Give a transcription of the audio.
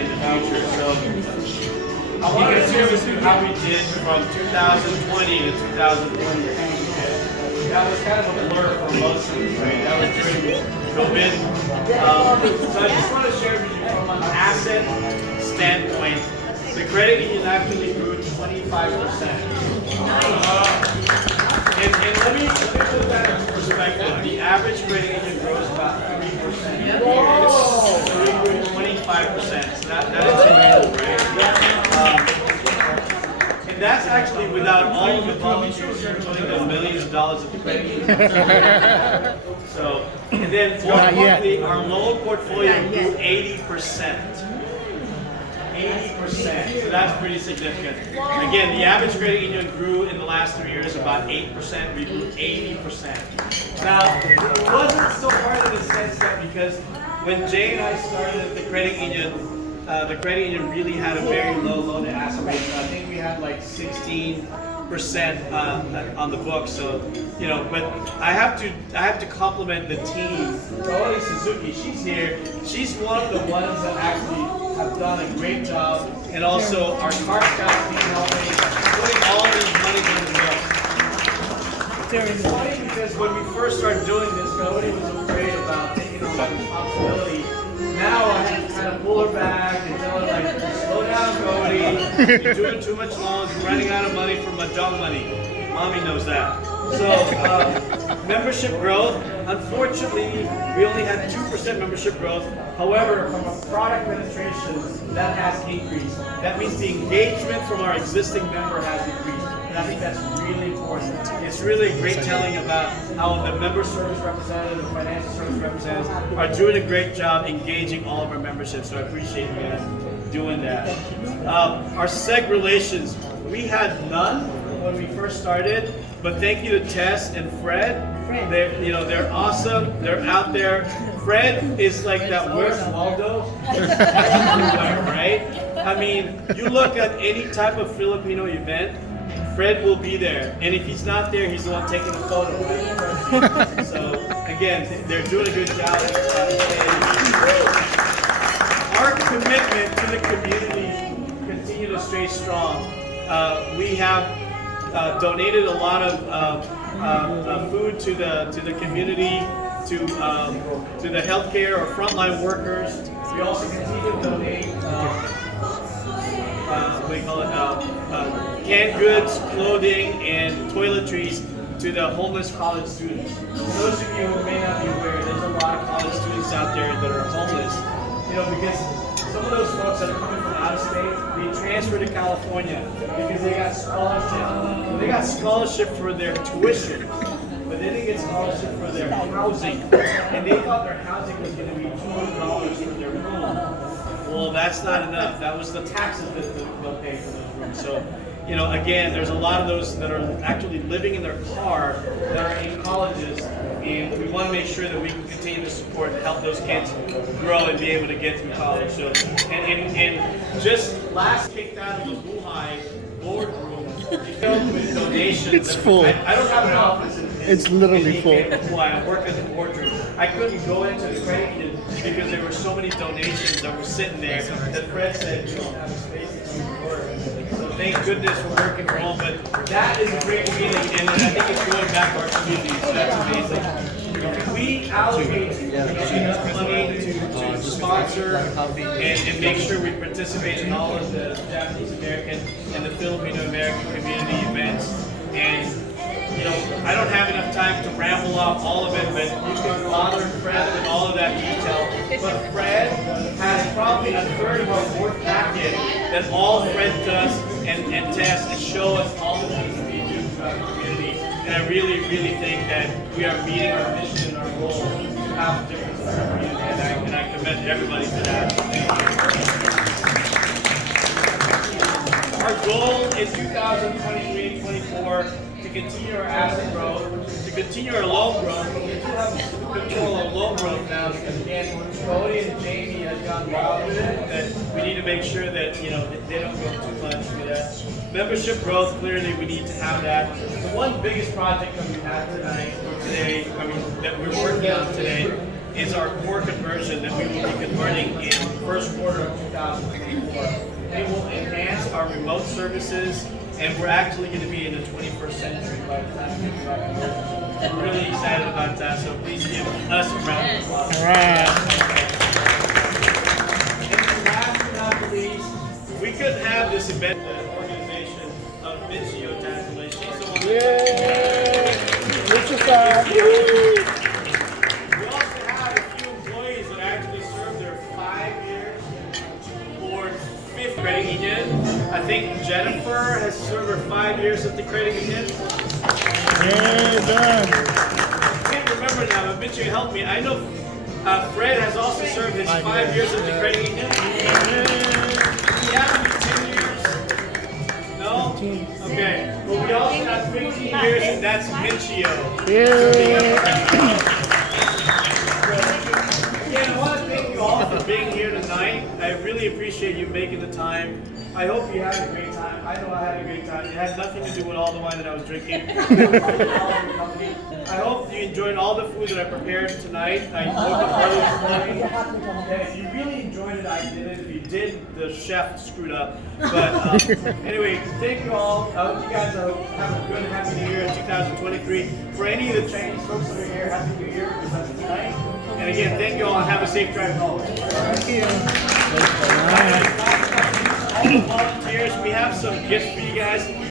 in the future. So I want to share with you how we did from 2020 to 2022. That was kind of a blur for most of us, right? That was during COVID. So I just want to share with you from an asset standpoint, the credit union actually grew 25%. And let me put that in perspective. The average credit union grows about 3%. So we grew 25%. So that is tremendous, right? And that's actually without all of the volunteers who are putting the millions of dollars at the credit union. So, and then more importantly, our loan portfolio grew 80%. 80%, so that's pretty significant. Again, the average credit union grew in the last 3 years about 8%, we grew 80%. Now, it wasn't so hard in the sense that because when Jay and I started at the credit union really had a very low loan to asset ratio. I think we had like 16% on the book. So, you know, but I have to compliment the team. Kaori Suzuki, she's here. She's one of the ones that actually have done a great job, and also our car scout team helping putting all these money in the book. It's funny because when we first started doing this, Kaori was afraid about taking on that responsibility. Now I have to kind of pull her back and tell her, like, slow down, Cody. You're doing too much loans. You're running out of money for mahjong money. Mommy knows that. So, membership growth. Unfortunately, we only had 2% membership growth. However, from a product penetration, that has increased. That means the engagement from our existing member has increased. And I think that's really important. It's really great telling about how the member service representative and financial service representatives are doing a great job engaging all of our memberships. So I appreciate you guys doing that. Our seg relations, we had none when we first started, but thank you to Tess and Fred. They're awesome. They're out there. Fred is like that Where's Waldo? Right? I mean, you look at any type of Filipino event, Fred will be there, and if he's not there, he's the one taking the photo. Right? So again, they're doing a good job. Our commitment to the community continue to stay strong. We have donated a lot of food to the community, to the healthcare or frontline workers. We also continue to donate. Canned goods, clothing, and toiletries to the homeless college students. For those of you who may not be aware, there's a lot of college students out there that are homeless. You know, because some of those folks that are coming from out of state, they transfer to California because they got scholarship. They got scholarship for their tuition, but they didn't get scholarship for their housing. And they thought their housing was going to be $200 for their room. Well, that's not enough. That was the taxes that they'll pay for those rooms. So, you know, again, there's a lot of those that are actually living in their car that are in colleges, and we want to make sure that we can continue to support and help those kids grow and be able to get through college. So, and just last kicked out of the Mabuhay boardroom, filled with donations. It's full. I don't have an office. It's literally full. I work in the boardroom. I couldn't go into the credit union because there were so many donations that were sitting there that Fred said you don't have a space to work. So thank goodness we're working from home. But that is a great feeling, and I think it's going back to our community. So that's amazing. We allocate enough money to sponsor and make sure we participate in all of the Japanese American and the Filipino American community events. And you know, I don't have enough time to ramble off all of it, but you can bother Fred with all of that detail. But Fred has probably a third of our fourth packet that all Fred does and tests and show us all the things that we do throughout the community. And I really, really think that we are meeting our mission and our goal to have a difference in our community. And I commend everybody for that. Our goal in 2023 and 24 to continue our asset growth, to continue our loan growth, but we do have to control our loan growth now because again, Cody and Jamie has gone wild with it, that we need to make sure that, you know, they don't go too much with that. Membership growth, clearly we need to have that. The one biggest project that we have today, that we're working on today is our core conversion that we will be converting in the first quarter of 2024. It will enhance our remote services, and we're actually going to be in the 21st century by the time we get to that conversion. We're really excited about that, so please give us a round of applause. All right. And last but not least, we couldn't have this event, the organization of Michio Tanzania. She's the one. We also have a few employees that actually served their 5 years or 5th credit union. I think Jennifer has served her 5 years at the credit union. Yeah, done. I can't remember now, but Mitchell, help me. I know Fred has also served his 5 years at the credit union. Do you have any 10 years? No? Okay. Well, we also have 15 years, and that's Michio. Yeah. Again, I want to thank you all for being here tonight. I really appreciate you making the time. I hope you had a great time. I know I had a great time. It had nothing to do with all the wine that I was drinking. I hope you enjoyed all the food that I prepared tonight. I woke up early this morning. And if you really enjoyed it, I did it. If you did, the chef screwed up. But anyway, thank you all. I hope you guys have a good, happy New Year in 2023. For any of the Chinese folks that are here, Happy New Year because that's tonight. And again, thank you all and have a safe drive home. Thank you. All the volunteers, we have some gifts for you guys.